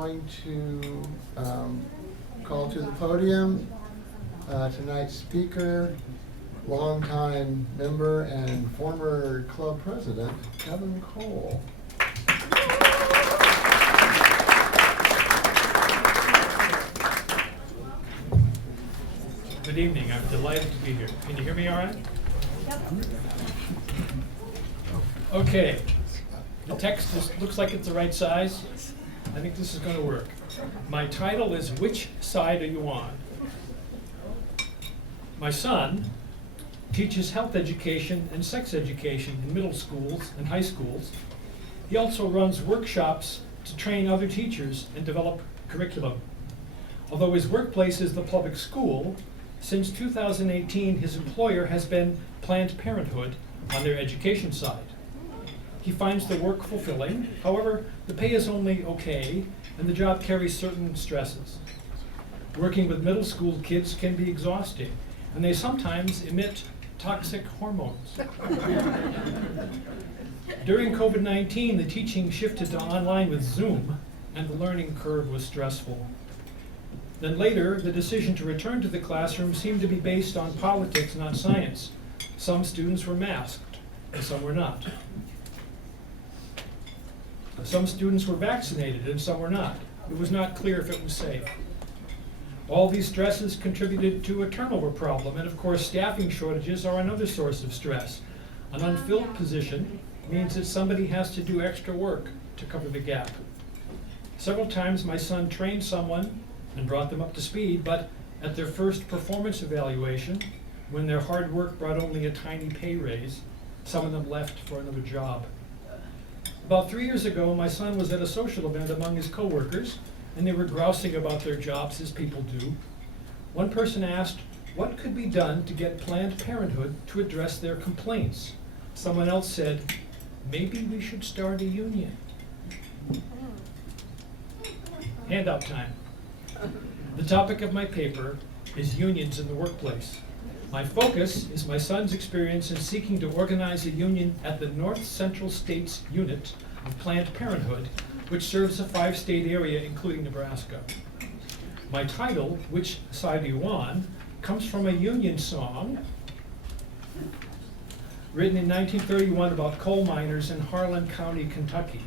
going to call to the podium tonight's speaker, longtime member and former club president, Carroll. Good evening. I'm delighted to be here. Can you hear me all right? Okay. The text looks like it's the right size. I think this is going to work. My title is Which Side Are You On? My son teaches health education and sex education in middle schools and high schools. He also runs workshops to train other teachers and develop curriculum. Although his workplace is the public school, since 2018 his employer has been Planned Parenthood on their education side. He finds the work fulfilling. However, the pay is only okay, and the job carries certain stresses. Working with middle school kids can be exhausting, and they sometimes emit toxic hormones. During COVID-19, the teaching shifted to online with Zoom, and the learning curve was stressful. Then later, the decision to return to the classroom seemed to be based on politics, not science. Some students were masked, and some were not. Some students were vaccinated, and some were not. It was not clear if it was safe. All these stresses contributed to a turnover problem, and of course, staffing shortages are another source of stress. An unfilled position means that somebody has to do extra work to cover the gap. Several times my son trained someone and brought them up to speed, but at their first performance evaluation, when their hard work brought only a tiny pay raise, some of them left for another job. About 3 years ago, my son was at a social event among his coworkers, and they were grousing about their jobs as people do. One person asked what could be done to get Planned Parenthood to address their complaints. Someone else said, maybe we should start a union. Handout time. The topic of my paper is unions in the workplace. My focus is my son's experience in seeking to organize a union at the North Central States unit of Planned Parenthood, which serves a 5-state area including Nebraska. My title, Which Side Are You On?, comes from a union song written in 1931 about coal miners in Harlan County, Kentucky.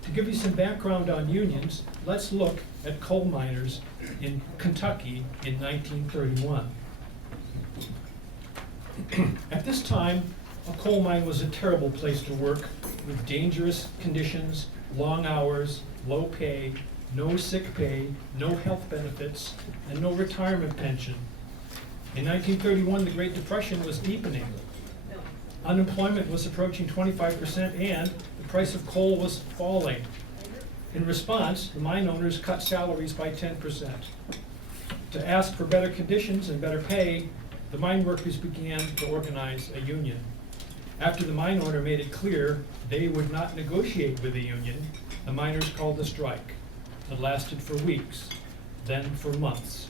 To give you some background on unions, let's look at coal miners in Kentucky in 1931. At this time, a coal mine was a terrible place to work, with dangerous conditions, long hours, low pay, no sick pay, no health benefits, and no retirement pension. In 1931, the Great Depression was deepening. Unemployment was approaching 25%, and the price of coal was falling. In response, the mine owners cut salaries by 10%. To ask for better conditions and better pay, the mine workers began to organize a union. After the mine owner made it clear they would not negotiate with the union, the miners called a strike. It lasted for weeks, then for months.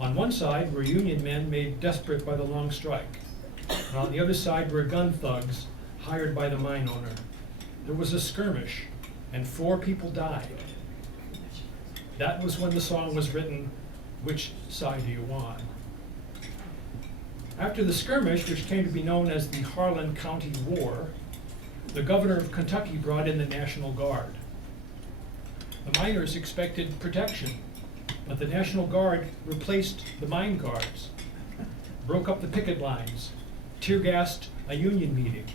On one side were union men made desperate by the long strike, and on the other side were gun thugs hired by the mine owner. There was a skirmish, and 4 people died. That was when the song was written, Which Side Are You On? After the skirmish, which came to be known as the Harlan County War, the governor of Kentucky brought in the National Guard. The miners expected protection, but the National Guard replaced the mine guards, broke up the picket lines, tear-gassed a union meeting,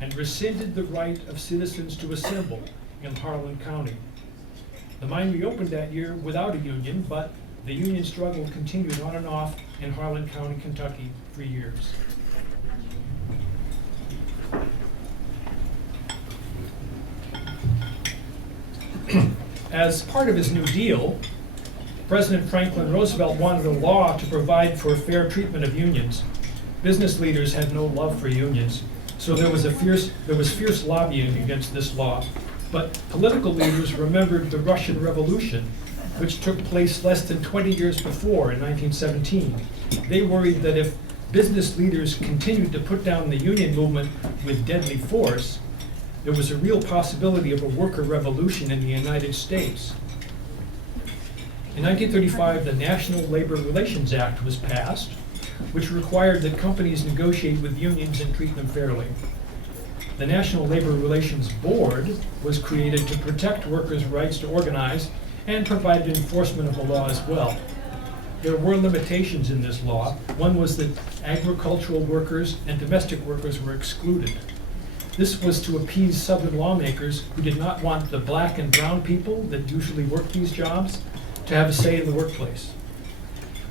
and rescinded the right of citizens to assemble in Harlan County. The mine reopened that year without a union, but the union struggle continued on and off in Harlan County, Kentucky, for years. As part of his New Deal, President Franklin Roosevelt wanted a law to provide for fair treatment of unions. Business leaders had no love for unions, so there was fierce lobbying against this law. But political leaders remembered the Russian Revolution, which took place less than 20 years before in 1917. They worried that if business leaders continued to put down the union movement with deadly force, there was a real possibility of a worker revolution in the United States. In 1935, the National Labor Relations Act was passed, which required that companies negotiate with unions and treat them fairly. The National Labor Relations Board was created to protect workers' rights to organize and provide enforcement of the law as well. There were limitations in this law. One was that agricultural workers and domestic workers were excluded. This was to appease Southern lawmakers who did not want the black and brown people that usually work these jobs to have a say in the workplace.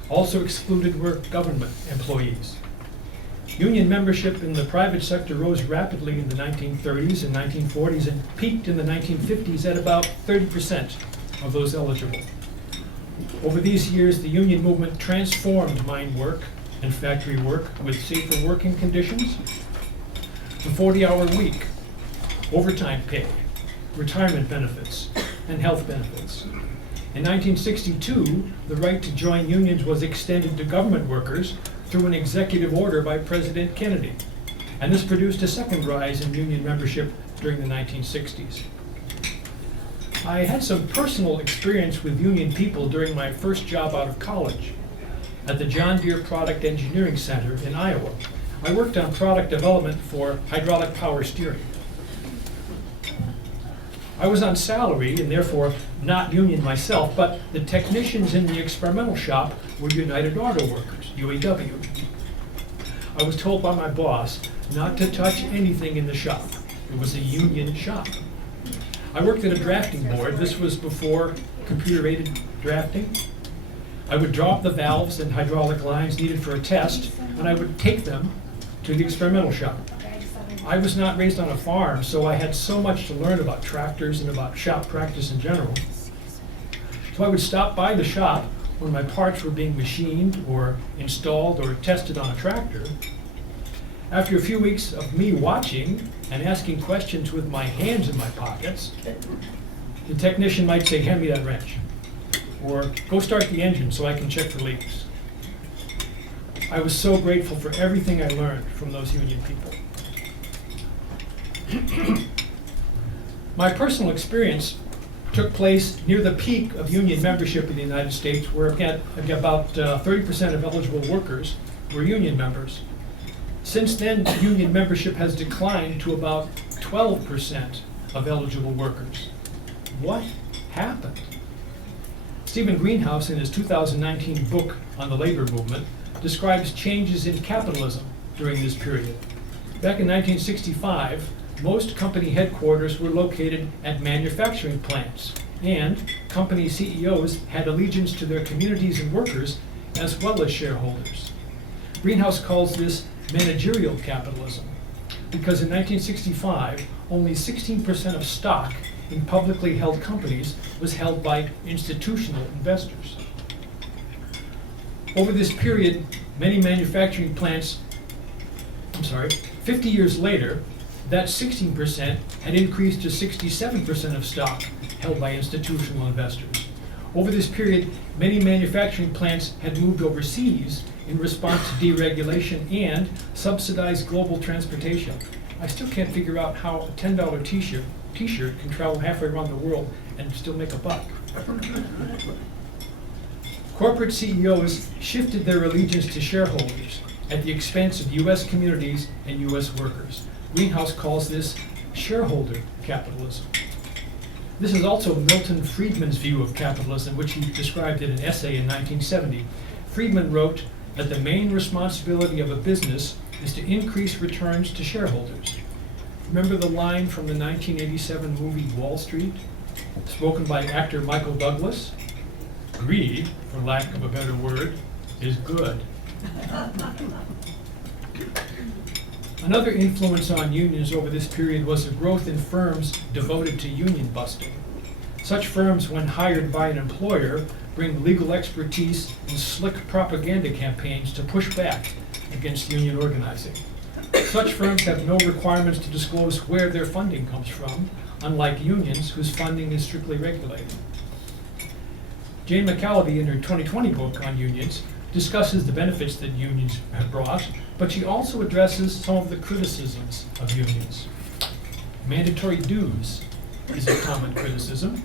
Also excluded were government employees. Union membership in the private sector rose rapidly in the 1930s and 1940s and peaked in the 1950s at about 30% of those eligible. Over these years, the union movement transformed mine work and factory work with safer working conditions, the 40-hour week, overtime pay, retirement benefits, and health benefits. In 1962, the right to join unions was extended to government workers through an executive order by President Kennedy, and this produced a second rise in union membership during the 1960s. I had some personal experience with union people during my first job out of college at the John Deere Product Engineering Center in Iowa. I worked on product development for hydraulic power steering. I was on salary and therefore not union myself, but the technicians in the experimental shop were United Auto Workers, UAW. I was told by my boss not to touch anything in the shop. It was a union shop. I worked at a drafting board. This was before computer-aided drafting. I would draw up the valves and hydraulic lines needed for a test, and I would take them to the experimental shop. I was not raised on a farm, so I had so much to learn about tractors and about shop practice in general. So I would stop by the shop when my parts were being machined or installed or tested on a tractor. After a few weeks of me watching and asking questions with my hands in my pockets, the technician might say, "Hand me that wrench," or "Go start the engine so I can check for leaks." I was so grateful for everything I learned from those union people. My personal experience took place near the peak of union membership in the United States, where again, about 30% of eligible workers were union members. Since then, union membership has declined to about 12% of eligible workers. What happened? Stephen Greenhouse, in his 2019 book on the labor movement, describes changes in capitalism during this period. Back in 1965, most company headquarters were located at manufacturing plants, and company CEOs had allegiance to their communities and workers as well as shareholders. Greenhouse calls this managerial capitalism because in 1965, only 16% of stock in publicly held companies was held by institutional investors. Over this period, many manufacturing plants, 50 years later, that 16% had increased to 67% of stock held by institutional investors. Over this period, many manufacturing plants had moved overseas in response to deregulation and subsidized global transportation. I still can't figure out how a $10 t-shirt can travel halfway around the world and still make a buck. Corporate CEOs shifted their allegiance to shareholders at the expense of U.S. communities and U.S. workers. Greenhouse calls this shareholder capitalism. This is also Milton Friedman's view of capitalism, which he described in an essay in 1970. Friedman wrote that the main responsibility of a business is to increase returns to shareholders. Remember the line from the 1987 movie Wall Street, spoken by actor Michael Douglas? Greed, for lack of a better word, is good. Another influence on unions over this period was the growth in firms devoted to union busting. Such firms, when hired by an employer, bring legal expertise and slick propaganda campaigns to push back against union organizing. Such firms have no requirements to disclose where their funding comes from, unlike unions whose funding is strictly regulated. Jane McAlvey, in her 2020 book on unions, discusses the benefits that unions have brought, but she also addresses some of the criticisms of unions. Mandatory dues is a common criticism.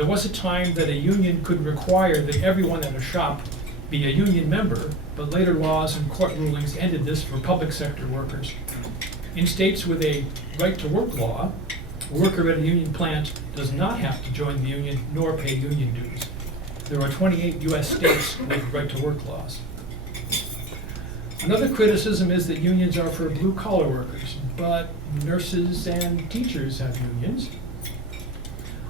There was a time that a union could require that everyone at a shop be a union member, but later laws and court rulings ended this for public sector workers. In states with a right-to-work law, a worker at a union plant does not have to join the union nor pay union dues. There are 28 U.S. states with right-to-work laws. Another criticism is that unions are for blue-collar workers, but nurses and teachers have unions.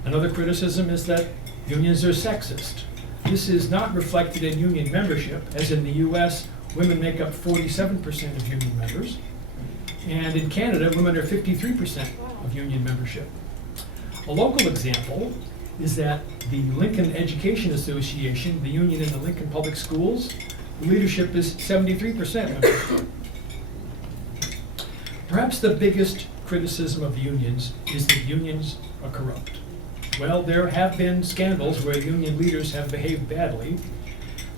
Another criticism is that unions are sexist. This is not reflected in union membership, as in the U.S., women make up 47% of union members, and in Canada, women are 53% of union membership. A local example is that the Lincoln Education Association, the union in the Lincoln Public Schools, the leadership is 73% membership. Perhaps the biggest criticism of unions is that unions are corrupt. Well, there have been scandals where union leaders have behaved badly,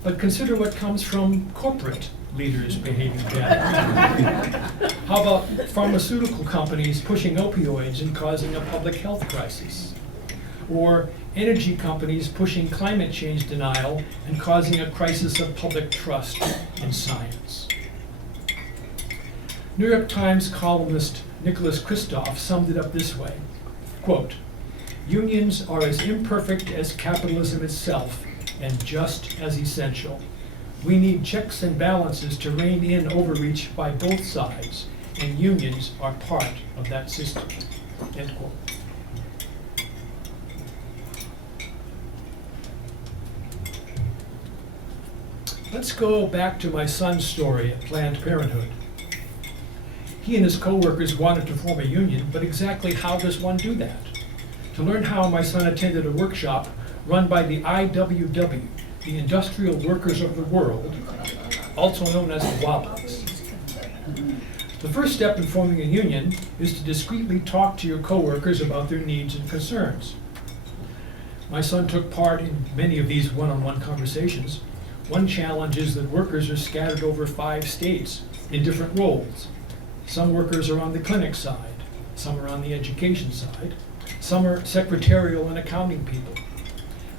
but consider what comes from corporate leaders behaving badly. How about pharmaceutical companies pushing opioids and causing a public health crisis? Or energy companies pushing climate change denial and causing a crisis of public trust in science? New York Times columnist Nicholas Kristof summed it up this way, quote, "Unions are as imperfect as capitalism itself and just as essential. We need checks and balances to rein in overreach by both sides, and unions are part of that system." End quote. Let's go back to my son's story at Planned Parenthood. He and his co-workers wanted to form a union, but exactly how does one do that? To learn how, my son attended a workshop run by the IWW, the Industrial Workers of the World, also known as the Wobblies. The first step in forming a union is to discreetly talk to your co-workers about their needs and concerns. My son took part in many of these one-on-one conversations. One challenge is that workers are scattered over 5 states in different roles. Some workers are on the clinic side, some are on the education side, some are secretarial and accounting people.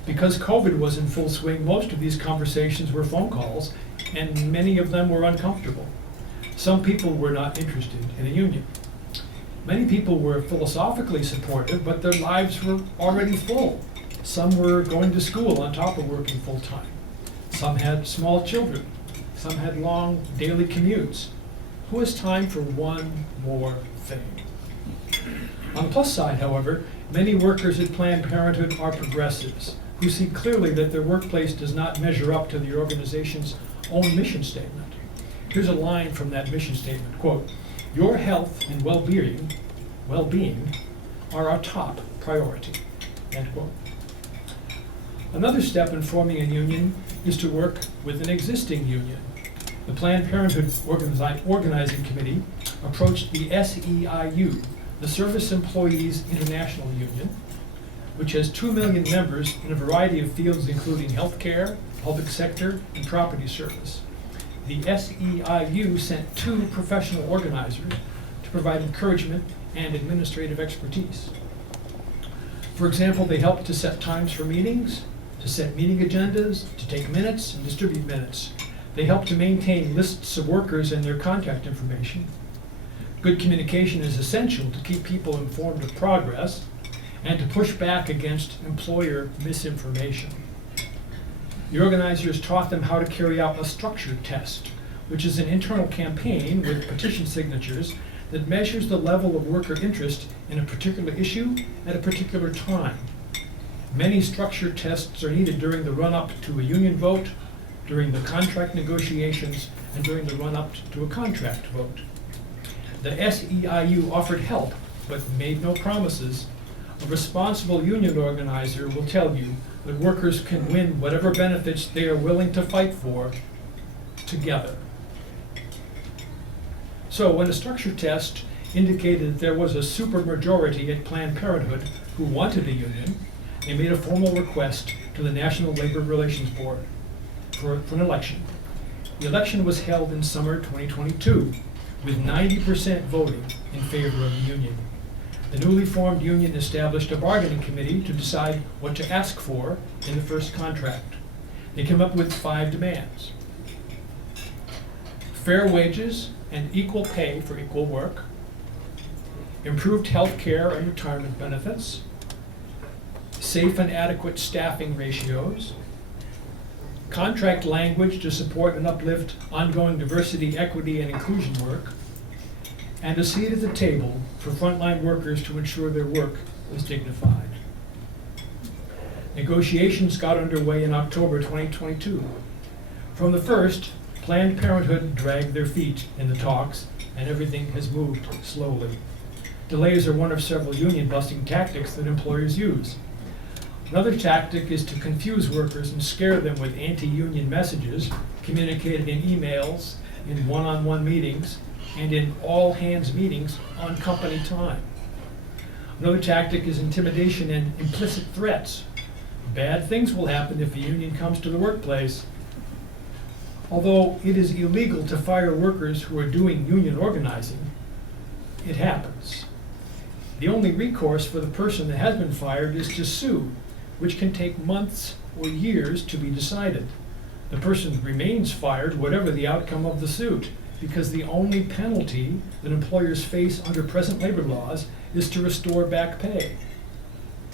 Because COVID was in full swing, most of these conversations were phone calls, and many of them were uncomfortable. Some people were not interested in a union. Many people were philosophically supportive, but their lives were already full. Some were going to school on top of working full-time. Some had small children. Some had long daily commutes. Who has time for one more thing? On the plus side, however, many workers at Planned Parenthood are progressives who see clearly that their workplace does not measure up to the organization's own mission statement. Here's a line from that mission statement, quote, "Your health and well-being are our top priority," end quote. Another step in forming a union is to work with an existing union. The Planned Parenthood Organizing Committee approached the SEIU, the Service Employees International Union, which has 2 million members in a variety of fields including healthcare, public sector, and property service. The SEIU sent 2 professional organizers to provide encouragement and administrative expertise. For example, they helped to set times for meetings, to set meeting agendas, to take minutes and distribute minutes. They help to maintain lists of workers and their contact information. Good communication is essential to keep people informed of progress and to push back against employer misinformation. The organizers taught them how to carry out a structured test, which is an internal campaign with petition signatures that measures the level of worker interest in a particular issue at a particular time. Many structured tests are needed during the run-up to a union vote, during the contract negotiations, and during the run-up to a contract vote. The SEIU offered help, but made no promises. A responsible union organizer will tell you that workers can win whatever benefits they are willing to fight for together. So when a structure test indicated that there was a supermajority at Planned Parenthood who wanted a union, they made a formal request to the National Labor Relations Board for an election. The election was held in summer 2022, with 90% voting in favor of the union. The newly formed union established a bargaining committee to decide what to ask for in the first contract. They came up with 5 demands: fair wages and equal pay for equal work, improved health care and retirement benefits, safe and adequate staffing ratios, contract language to support and uplift ongoing diversity, equity, and inclusion work, and a seat at the table for frontline workers to ensure their work is dignified. Negotiations got underway in October 2022. From the first, Planned Parenthood dragged their feet in the talks, and everything has moved slowly. Delays are one of several union-busting tactics that employers use. Another tactic is to confuse workers and scare them with anti-union messages communicated in emails, in one-on-one meetings, and in all-hands meetings on company time. Another tactic is intimidation and implicit threats. Bad things will happen if the union comes to the workplace. Although it is illegal to fire workers who are doing union organizing, it happens. The only recourse for the person that has been fired is to sue, which can take months or years to be decided. The person remains fired whatever the outcome of the suit, because the only penalty that employers face under present labor laws is to restore back pay.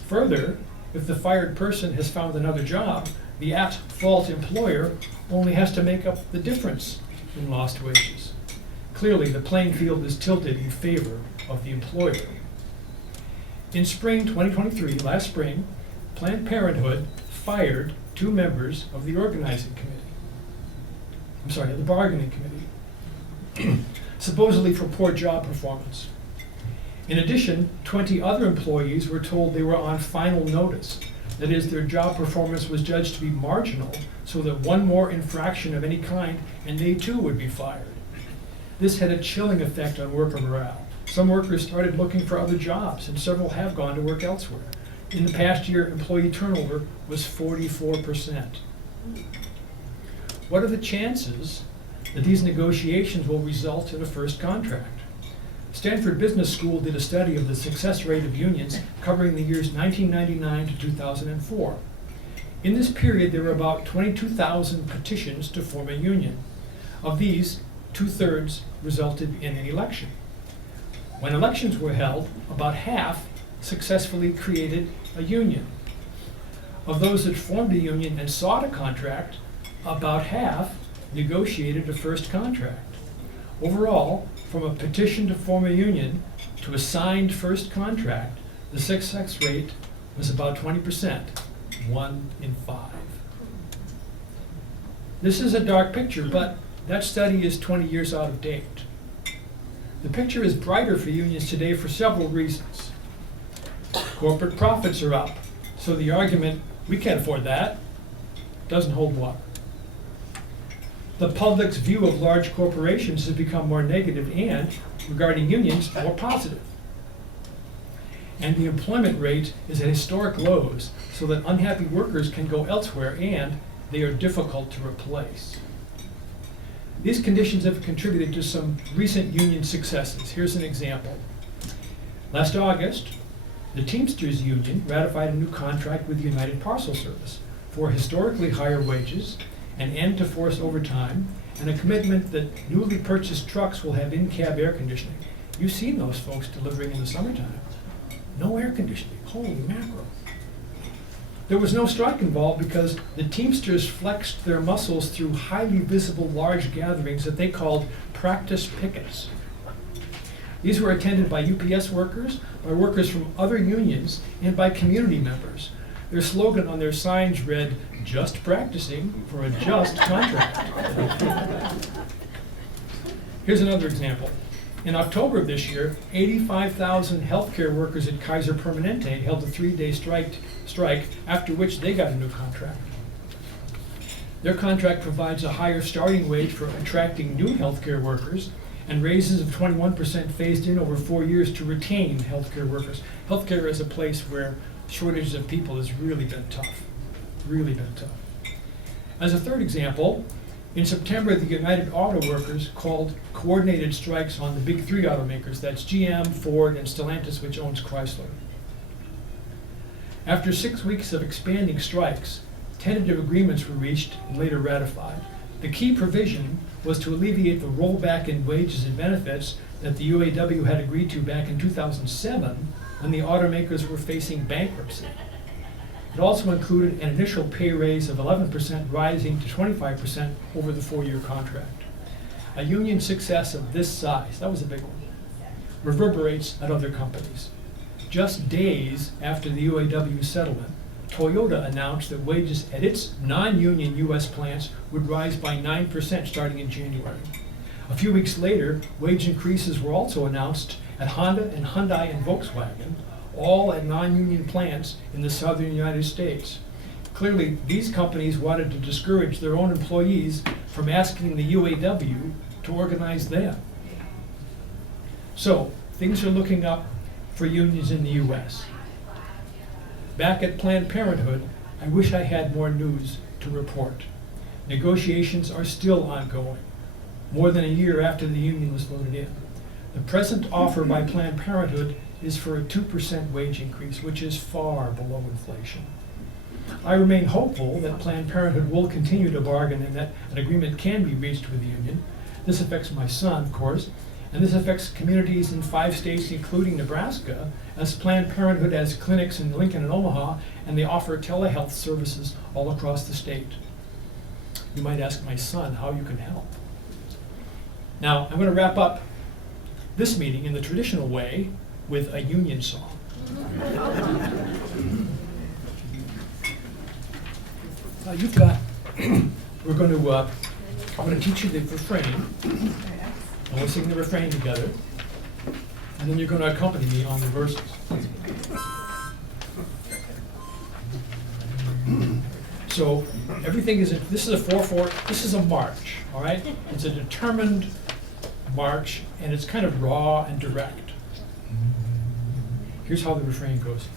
Further, if the fired person has found another job, the at-fault employer only has to make up the difference in lost wages. Clearly, the playing field is tilted in favor of the employer. In spring 2023, last spring, Planned Parenthood fired 2 members of the organizing committee. The bargaining committee, supposedly for poor job performance. In addition, 20 other employees were told they were on final notice. That is, their job performance was judged to be marginal, so that one more infraction of any kind and they too would be fired. This had a chilling effect on worker morale. Some workers started looking for other jobs, and several have gone to work elsewhere. In the past year, employee turnover was 44%. What are the chances that these negotiations will result in a first contract? Stanford Business School did a study of the success rate of unions covering the years 1999 to 2004. In this period, there were about 22,000 petitions to form a union. Of these, 2/3 resulted in an election. When elections were held, about half successfully created a union. Of those that formed a union and sought a contract, about half negotiated a first contract. Overall, from a petition to form a union to a signed first contract, the success rate was about 20%, 1 in 5. This is a dark picture, but that study is 20 years out of date. The picture is brighter for unions today for several reasons. Corporate profits are up, so the argument, we can't afford that, doesn't hold water. The public's view of large corporations has become more negative and, regarding unions, more positive. And the employment rate is at historic lows, so that unhappy workers can go elsewhere and they are difficult to replace. These conditions have contributed to some recent union successes. Here's an example. Last August, the Teamsters Union ratified a new contract with United Parcel Service for historically higher wages, an end to forced overtime, and a commitment that newly purchased trucks will have in-cab air conditioning. You've seen those folks delivering in the summertime. No air conditioning. Holy mackerel. There was no strike involved because the Teamsters flexed their muscles through highly visible large gatherings that they called practice pickets. These were attended by UPS workers, by workers from other unions, and by community members. Their slogan on their signs read, "Just practicing for a just contract." Here's another example. In October of this year, 85,000 healthcare workers at Kaiser Permanente held a 3-day strike, after which they got a new contract. Their contract provides a higher starting wage for attracting new healthcare workers and raises of 21% phased in over 4 years to retain healthcare workers. Healthcare is a place where shortages of people has really been tough, really been tough. As a third example, In September, the United Auto Workers called coordinated strikes on the big three automakers, that's GM, Ford, and Stellantis, which owns Chrysler. After 6 weeks of expanding strikes, tentative agreements were reached and later ratified. The key provision was to alleviate the rollback in wages and benefits that the UAW had agreed to back in 2007 when the automakers were facing bankruptcy. It also included an initial pay raise of 11%, rising to 25% over the 4-year contract. A union success of this size, that was a big one, reverberates at other companies. Just days after the UAW settlement, Toyota announced that wages at its non-union US plants would rise by 9% starting in January. A few weeks later, wage increases were also announced at Honda and Hyundai and Volkswagen, all at non-union plants in the southern United States. Clearly, these companies wanted to discourage their own employees from asking the UAW to organize them. So, things are looking up for unions in the US. Back at Planned Parenthood, I wish I had more news to report. Negotiations are still ongoing, more than a year after the union was voted in. The present offer by Planned Parenthood is for a 2% wage increase, which is far below inflation. I remain hopeful that Planned Parenthood will continue to bargain and that an agreement can be reached with the union. This affects my son, of course, and this affects communities in 5 states, including Nebraska, as Planned Parenthood has clinics in Lincoln and Omaha, and they offer telehealth services all across the state. You might ask my son how you can help. Now, I'm going to wrap up this meeting in the traditional way with a union song. You've got, I'm going to teach you the refrain, and we'll sing the refrain together, and then you're going to accompany me on the verses. So everything is, this is a 4/4, this is a march, all right? It's a determined march, and it's kind of raw and direct. Here's how the refrain goes.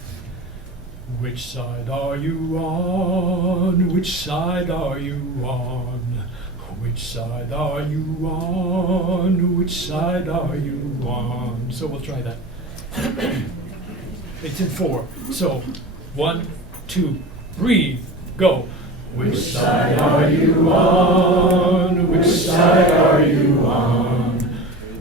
Which side are you on? Which side are you on? Which side are you on? Which side are you on? So we'll try that. It's in 4. So 1, 2, breathe, go. Which side are you on? Which side are you on?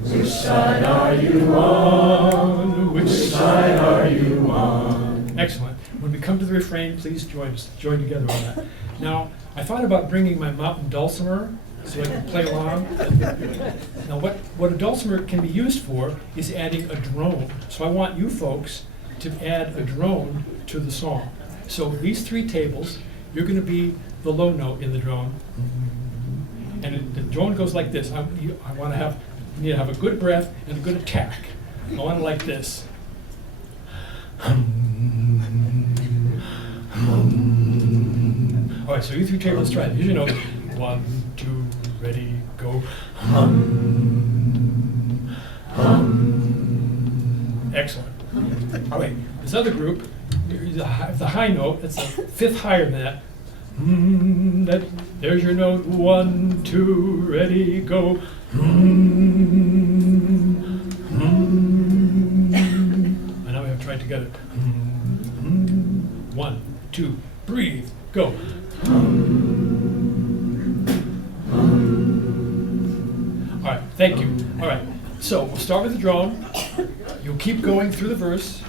Which side are you on? Which side are you on? Excellent. When we come to the refrain, please join together on that. Now, I thought about bringing my mountain dulcimer so I can play along. Now, what a dulcimer can be used for is adding a drone. So I want you folks to add a drone to the song. So these 3 tables, you're going to be the low note in the drone. And the drone goes like this. You need to have a good breath and a good attack. I want it like this. All right, so you 3 tables, try it. Here's your note. 1, 2, ready, go. Excellent. All right, this other group, the high note, that's the 5th higher than that. There's your note. 1, 2, ready, go. And now we have to try it together. 1, 2, breathe, go. All right, thank you. All right, so we'll start with the drone. You'll keep going through the verse.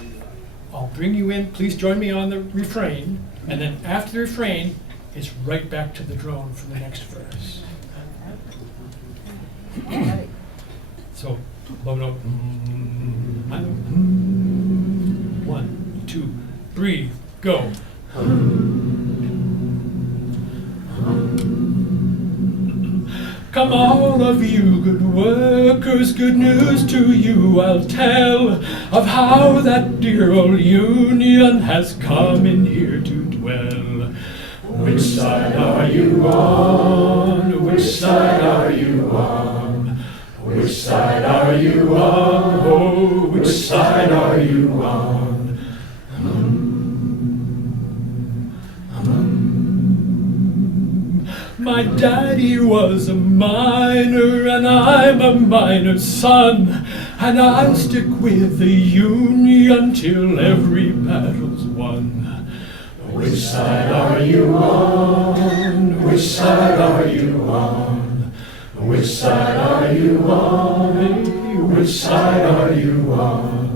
I'll bring you in. Please join me on the refrain. And then after the refrain, it's right back to the drone for the next verse. So, low note. 1, 2, breathe, go. Come all of you good workers, good news to you I'll tell of how that dear old union has come in here to dwell. Which side are you on? Which side are you on? Which side are you on? Oh, which side are you on? My daddy was a miner, and I'm a miner's son, and I'll stick with the Union till every battle's won. Which side are you on? Which side are you on? Which side are you on? Hey, which side are you on?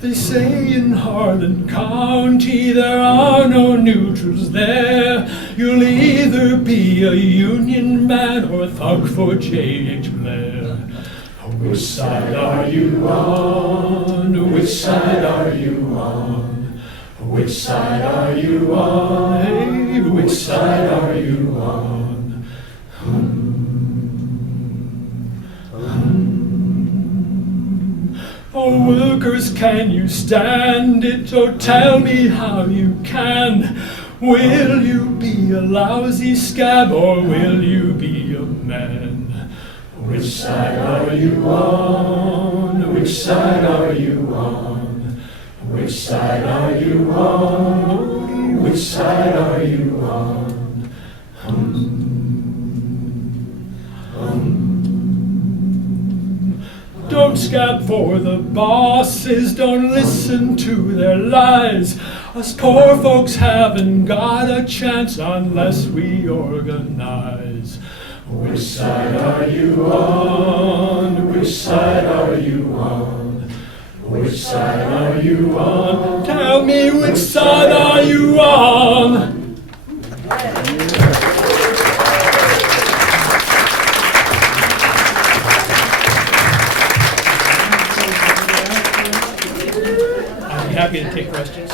They say in Harlan County there are no neutrals there. You'll either be a Union man or a thug for J.H. Blair. Which side are you on? Which side are you on? Which side are you on? Hey, which side are you on? Oh, workers, can you stand it? Oh, tell me how you can. Will you be a lousy scab or will you be a man? Which side are you on? Which side are you on? Which side are you on? Which side are you on? Don't scab for the bosses, don't listen to their lies. Us poor folks haven't got a chance unless we organize. Which side are you on? Which side are you on? Which side are you on? Tell me, which side are you on? Happy to take questions.